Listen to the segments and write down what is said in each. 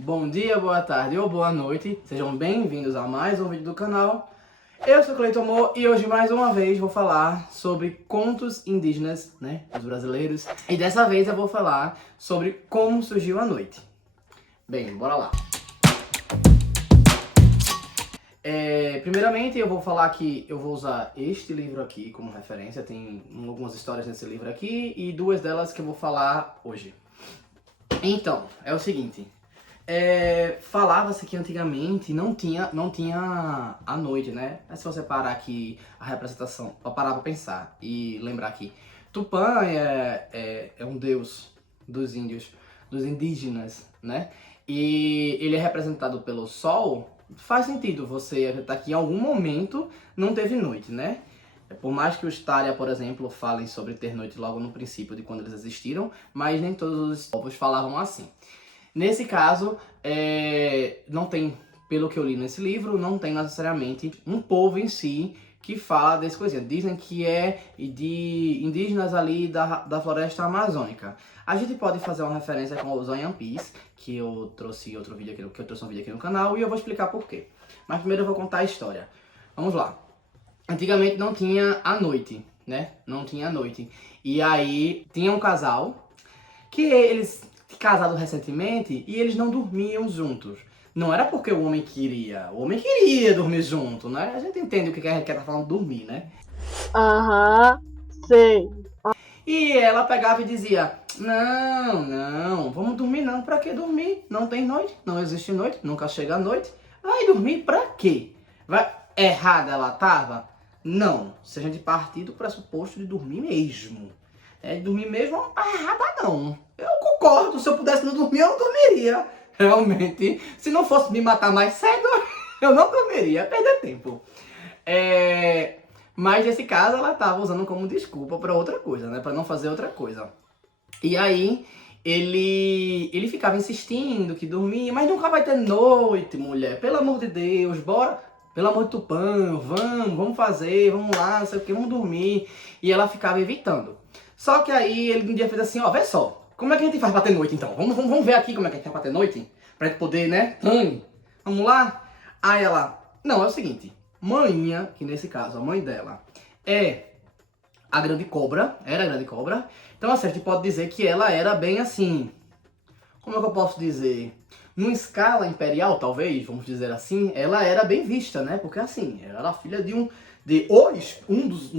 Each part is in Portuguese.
Bom dia, boa tarde ou boa noite, sejam bem-vindos a mais um vídeo do canal. Eu sou Cleiton Mo e hoje mais uma vez vou falar sobre contos indígenas, né, dos brasileiros. E dessa vez eu vou falar sobre como surgiu a noite. Bem, bora lá. Primeiramente eu vou falar que eu vou usar este livro aqui como referência, tem algumas histórias nesse livro aqui e duas delas que eu vou falar hoje. Então, é o seguinte... falava-se que antigamente não tinha a noite, né? Mas se você parar aqui a representação, para parar pra pensar e lembrar que Tupã é um deus dos índios, dos indígenas, né? E ele é representado pelo sol, faz sentido você acreditar que em algum momento não teve noite, né? Por mais que os Tária, por exemplo, falem sobre ter noite logo no princípio de quando eles existiram, mas nem todos os povos falavam assim. Nesse caso, não tem, pelo que eu li nesse livro, não tem necessariamente um povo em si que fala desse coisinha. Dizem que é de indígenas ali da floresta amazônica. A gente pode fazer uma referência com os Anhampis, que eu trouxe um vídeo aqui no canal, e eu vou explicar por quê. Mas primeiro eu vou contar a história. Vamos lá. Antigamente não tinha a noite, né? Não tinha a noite. E aí tinha um casal que eles casados recentemente e eles não dormiam juntos. Não era porque o homem queria dormir junto, né? A gente entende o que a gente tá falando dormir, né? Aham, sei. E ela pegava e dizia, não, vamos dormir não, pra que dormir? Não tem noite, não existe noite, nunca chega a noite. Vai dormir pra quê? Errada ela tava? Não, se a gente partir do pressuposto de dormir mesmo. Dormir mesmo não tá errada não. Eu concordo, se eu pudesse não dormir, eu não dormiria. Realmente, se não fosse me matar mais cedo, eu não dormiria, perder tempo. Mas nesse caso ela tava usando como desculpa pra outra coisa, né? Pra não fazer outra coisa. E aí, ele ficava insistindo que dormia, mas nunca vai ter noite, mulher. Pelo amor de Deus, bora. Pelo amor de Tupã, vamos fazer, vamos lá, não sei o que, vamos dormir. E ela ficava evitando. Só que aí ele um dia fez assim, ó, vê só, como é que a gente faz pra ter noite então? Vamos ver aqui como é que a gente faz pra ter noite? Pra gente poder, né? Vamos lá? Aí ela, não, é o seguinte, manhã, que nesse caso a mãe dela é a grande cobra, era a grande cobra. Então assim, a gente pode dizer que ela era bem assim, como é que eu posso dizer? Numa escala imperial, talvez, vamos dizer assim, ela era bem vista, né? Porque assim, ela era filha de um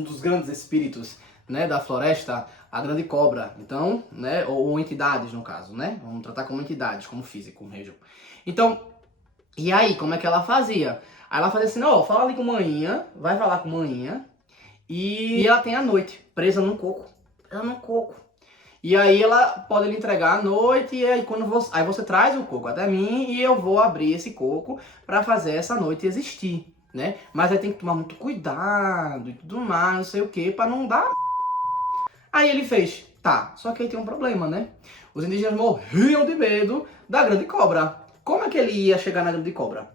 dos grandes espíritos, né, da floresta, a grande cobra. Então, né, ou entidades no caso, né? Vamos tratar como entidades, como físico mesmo. Então, e aí, como é que ela fazia? Aí ela fazia assim, ó, fala ali com manhinha, vai falar com manhinha, e ela tem a noite, presa num coco. Presa num coco. E aí ela pode lhe entregar à noite, e aí aí você traz o coco até mim e eu vou abrir esse coco para fazer essa noite existir, né? Mas aí tem que tomar muito cuidado e tudo mais, não sei o que, para não dar... Aí ele fez, tá, só que aí tem um problema, né? Os indígenas morriam de medo da grande cobra. Como é que ele ia chegar na grande cobra?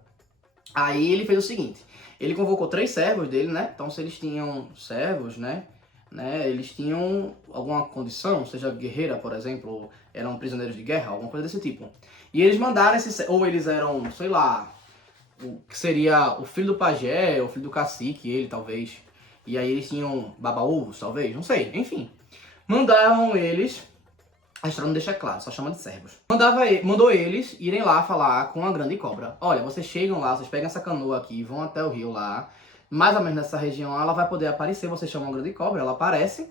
Aí ele fez o seguinte, ele convocou 3 servos dele, né? Então se eles tinham servos, né? Eles tinham alguma condição, seja guerreira, por exemplo, ou eram prisioneiros de guerra, alguma coisa desse tipo. E eles mandaram ou eles eram, sei lá, o que seria o filho do pajé, o filho do cacique, ele talvez. E aí eles tinham baba-ovos, talvez, não sei, enfim. Mandavam eles, a história não deixa claro, só chama de servos. Mandou eles irem lá falar com a grande cobra. Olha, vocês chegam lá, vocês pegam essa canoa aqui, vão até o rio lá, mais ou menos nessa região, ela vai poder aparecer, vocês chamam a grande cobra, ela aparece,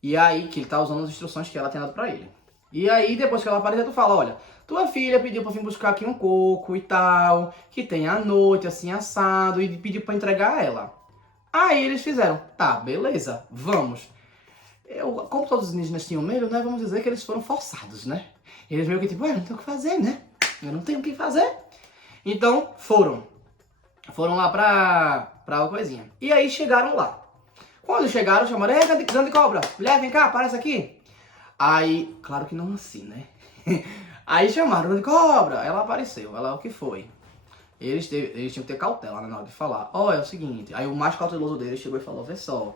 e aí que ele tá usando as instruções que ela tem dado pra ele. E aí, depois que ela aparecer, tu fala, olha, tua filha pediu pra vir buscar aqui um coco e tal, que tem à noite, assim, assado, e pediu pra entregar a ela. Aí eles fizeram, tá, beleza, vamos. Como todos os indígenas tinham medo, né, vamos dizer que eles foram forçados, né? Eles meio que tipo, não tem o que fazer, né? Eu não tenho o que fazer. Então, foram lá pra coisinha. E aí chegaram lá. Quando chegaram, chamaram, grande cobra, mulher, vem cá, aparece aqui. Aí, claro que não assim, né? Aí chamaram, grande cobra, ela apareceu, ela, o que foi? Eles tinham que ter cautela, né, na hora de falar. Ó, é o seguinte, aí o mais cauteloso deles chegou e falou, vê só,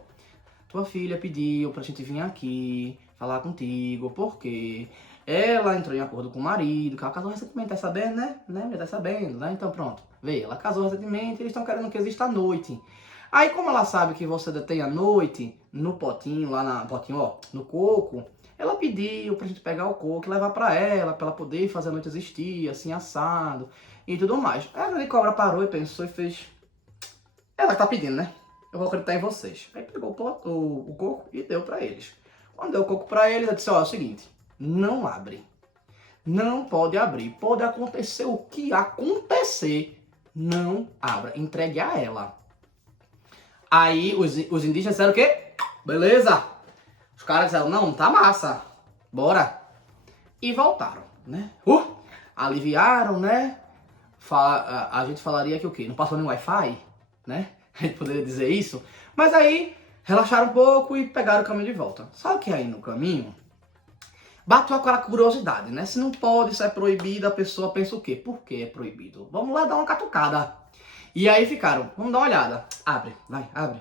tua filha pediu pra gente vir aqui falar contigo, porque Ela entrou em acordo com o marido, que ela casou recentemente, tá sabendo, né? Tá sabendo, né? Então pronto. Vê, ela casou recentemente e eles estão querendo que exista a noite. Aí como ela sabe que você detém a noite no potinho, potinho, ó, no coco, ela pediu pra gente pegar o coco e levar pra ela poder fazer a noite existir, assim, assado e tudo mais. Aí a grande cobra parou e pensou e fez... Ela tá pedindo, né? Eu vou acreditar em vocês. Aí pegou o coco e deu pra eles. Quando deu o coco pra eles, ela disse, ó, é o seguinte, não abre. Não pode abrir. Pode acontecer o que acontecer. Não abra. Entregue a ela. Aí os indígenas disseram o quê? Beleza. Os caras disseram, não, tá massa. Bora. E voltaram, né? Aliviaram, né? A gente falaria que o quê? Não passou nem Wi-Fi, né? A gente poderia dizer isso. Mas aí, relaxaram um pouco e pegaram o caminho de volta. Só que aí no caminho, bateu aquela curiosidade, né? Se não pode, se é proibido, a pessoa pensa o quê? Por que é proibido? Vamos lá dar uma catucada. E aí ficaram, vamos dar uma olhada. Abre, vai, abre.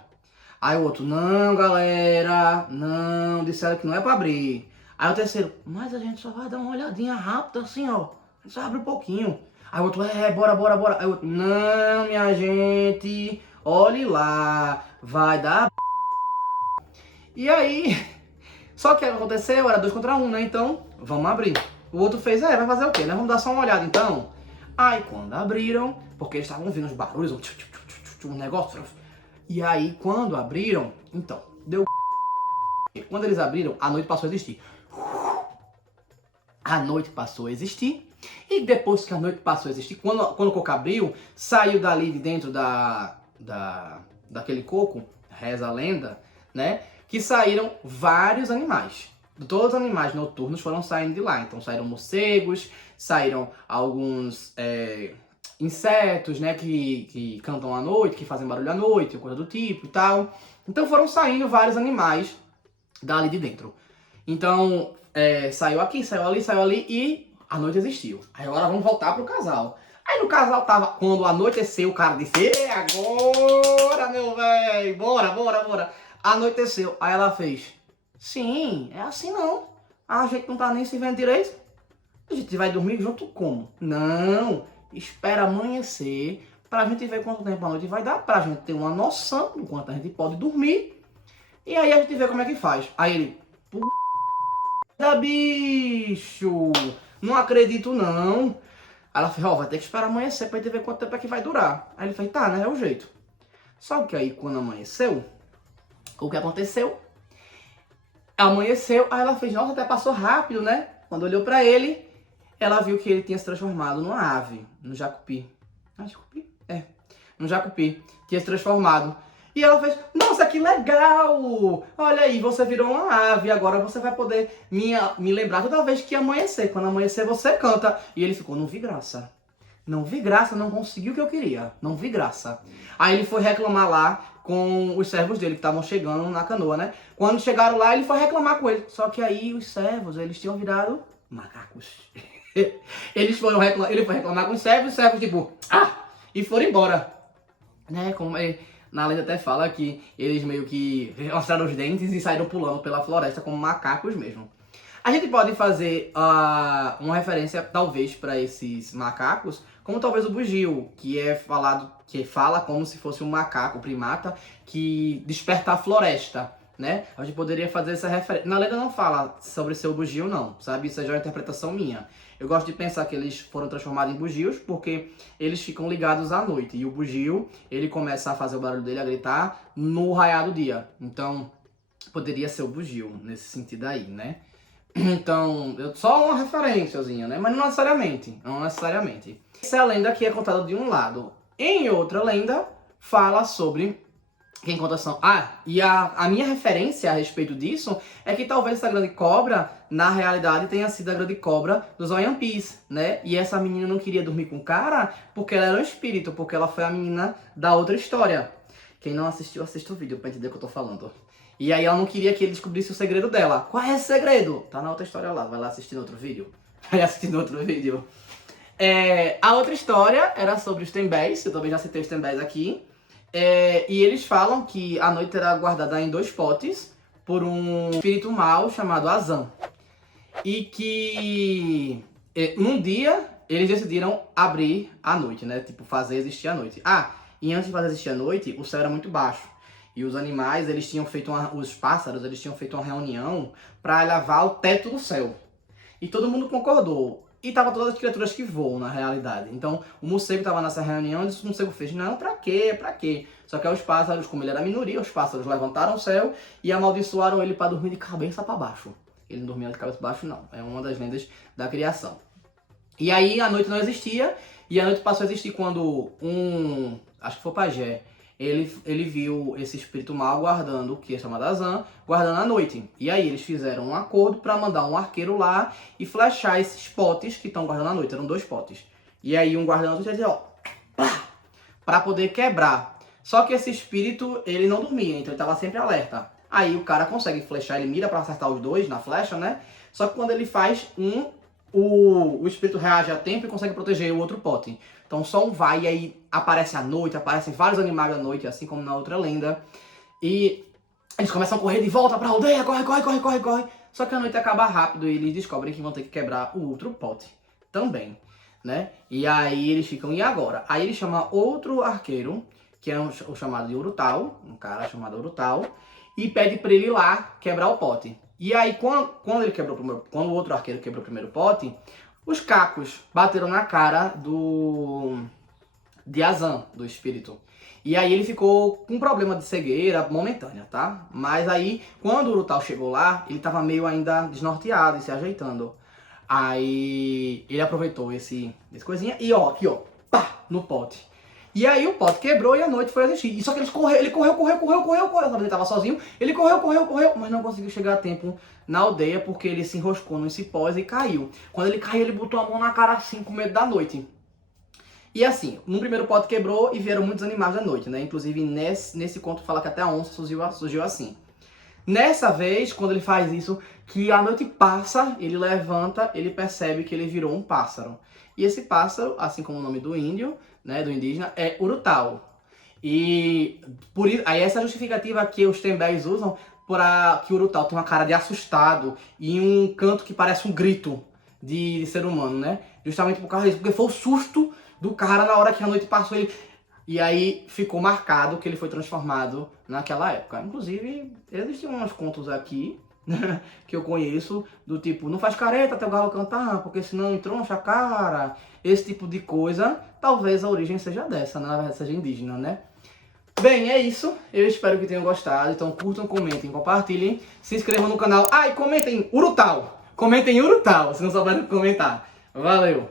Aí o outro, não, galera, não, disseram que não é pra abrir. Aí o terceiro, mas a gente só vai dar uma olhadinha rápida assim, ó. A gente só abre um pouquinho. Aí o outro, bora. Aí o outro, não, minha gente, olhe lá, vai dar... E aí, só que o que aconteceu, era 2 contra 1, né? Então, vamos abrir. O outro fez, vai fazer o quê, né? Vamos dar só uma olhada então. Aí quando abriram, porque eles estavam ouvindo os barulhos, um negócio. E aí quando abriram, então, deu... Quando eles abriram, a noite passou a existir. A noite passou a existir. E depois que a noite passou a existir, quando o coco abriu, saiu dali de dentro daquele coco, reza a lenda, né? Que saíram vários animais. Todos os animais noturnos foram saindo de lá. Então saíram morcegos, saíram alguns insetos, né, que cantam à noite, que fazem barulho à noite, coisa do tipo e tal. Então foram saindo vários animais dali de dentro. Então saiu aqui, saiu ali e a noite existiu. Aí agora vamos voltar pro casal. Aí no casal tava, quando anoiteceu, o cara disse, agora meu velho, bora. Anoiteceu, aí ela fez, sim, é assim não, a gente não tá nem se vendo direito, a gente vai dormir junto como? Não, espera amanhecer pra gente ver quanto tempo a noite vai dar, pra gente ter uma noção do quanto a gente pode dormir, e aí a gente vê como é que faz. Aí ele, puta bicho, não acredito não. Aí ela fez, vai ter que esperar amanhecer pra gente ver quanto tempo é que vai durar. Aí ele fez, tá, né, é o jeito. Só que aí quando amanheceu, o que aconteceu? Amanheceu, aí ela fez, nossa, até passou rápido, né? Quando olhou pra ele, ela viu que ele tinha se transformado numa ave, no jacupi. Jacupi? No jacupi, tinha se transformado. E ela fez, nossa, que legal! Olha aí, você virou uma ave, agora você vai poder me lembrar toda vez que amanhecer. Quando amanhecer, você canta. E ele ficou, não vi graça. Não vi graça, não consegui o que eu queria. Não vi graça. Aí ele foi reclamar lá com os servos dele que estavam chegando na canoa, né? Quando chegaram lá, ele foi reclamar com eles. Só que aí os servos, eles tinham virado macacos. Ele foi reclamar com os servos tipo, e foram embora. Né? Como na lenda até fala que eles meio que mostraram os dentes e saíram pulando pela floresta como macacos mesmo. A gente pode fazer uma referência, talvez, para esses macacos, como talvez o bugio, que fala como se fosse um macaco, primata, que desperta a floresta, né? A gente poderia fazer essa referência. Na lenda não fala sobre ser o bugio, não, sabe? Isso é já uma interpretação minha. Eu gosto de pensar que eles foram transformados em bugios porque eles ficam ligados à noite. E o bugio, ele começa a fazer o barulho dele, a gritar, no raiar do dia. Então, poderia ser o bugio, nesse sentido aí, né? Então, só uma referenciazinha, né? Mas não necessariamente. Essa é a lenda que é contada de um lado. Em outra lenda, fala sobre quem conta são... e a minha referência a respeito disso é que talvez essa grande cobra, na realidade, tenha sido a grande cobra dos One Piece, né? E essa menina não queria dormir com o cara porque ela era um espírito, porque ela foi a menina da outra história. Quem não assistiu, assista o vídeo pra entender o que eu tô falando. E aí ela não queria que ele descobrisse o segredo dela. Qual é esse segredo? Tá na outra história lá, vai lá assistir no outro vídeo. A outra história era sobre os Tenbés, eu também já citei os Tenbés aqui. E eles falam que a noite era guardada em 2 potes por um espírito mau chamado Azan. e que num dia eles decidiram abrir a noite, né? Tipo, fazer existir a noite. Ah, e antes de fazer existir a noite, o céu era muito baixo. E os animais, eles tinham feito os pássaros, eles tinham feito uma reunião para elevar o teto do céu. E todo mundo concordou. E tava todas as criaturas que voam, na realidade. Então, o morcego tava nessa reunião e o morcego fez, não, pra quê? Pra quê? Só que aí os pássaros, como ele era minoria, os pássaros levantaram o céu e amaldiçoaram ele para dormir de cabeça para baixo. Ele não dormia de cabeça para baixo, não. É uma das lendas da criação. E aí a noite não existia, e a noite passou a existir quando acho que foi o pajé, ele viu esse espírito mal guardando, que é chamado Azan, guardando a noite. E aí eles fizeram um acordo para mandar um arqueiro lá e flechar esses potes que estão guardando a noite. Eram 2 potes. E aí um guardando a noite ia dizer, ó, para poder quebrar. Só que esse espírito, ele não dormia, então ele estava sempre alerta. Aí o cara consegue flechar, ele mira para acertar os 2 na flecha, né? Só que quando ele faz o espírito reage a tempo e consegue proteger o outro pote. Então só um vai e aí aparece à noite, aparecem vários animais à noite, assim como na outra lenda. E eles começam a correr de volta pra aldeia, corre, corre, corre, corre, corre. Só que a noite acaba rápido e eles descobrem que vão ter que quebrar o outro pote também, né? E aí eles ficam, e agora? Aí ele chama outro arqueiro, que é o chamado de Urutau, um cara chamado Urutau, e pede pra ele ir lá quebrar o pote. E aí, quando o outro arqueiro quebrou o primeiro pote, os cacos bateram na cara de Azan, do espírito. E aí ele ficou com um problema de cegueira momentânea, tá? Mas aí, quando o Urutau chegou lá, ele tava meio ainda desnorteado e se ajeitando. Aí ele aproveitou esse coisinha e ó, aqui ó, pá, no pote. E aí o pote quebrou e a noite foi existir. E só que ele correu, sabe? Ele tava sozinho, ele correu, mas não conseguiu chegar a tempo na aldeia porque ele se enroscou nos cipós e caiu. Quando ele caiu, ele botou a mão na cara assim, com medo da noite. E assim, no primeiro pote quebrou e vieram muitos animais da noite, né? Inclusive nesse conto fala que até a onça surgiu assim. Nessa vez, quando ele faz isso, que a noite passa, ele levanta, ele percebe que ele virou um pássaro. E esse pássaro, assim como o nome do índio, né, do indígena, é Urutau. E por isso, aí essa justificativa que os tembés usam para que o Urutau tem uma cara de assustado e um canto que parece um grito de ser humano, né? Justamente por causa disso, porque foi o susto do cara na hora que a noite passou, ele... E aí ficou marcado que ele foi transformado naquela época. Inclusive, existem uns contos aqui que eu conheço, do tipo, não faz careta até o galo cantar, porque senão entroncha a cara, esse tipo de coisa. Talvez a origem seja dessa, na verdade seja indígena, né? Bem, é isso. Eu espero que tenham gostado. Então curtam, comentem, compartilhem, se inscrevam no canal. Ah, e comentem Urutau! Comentem Urutau, se não souberem comentar. Valeu!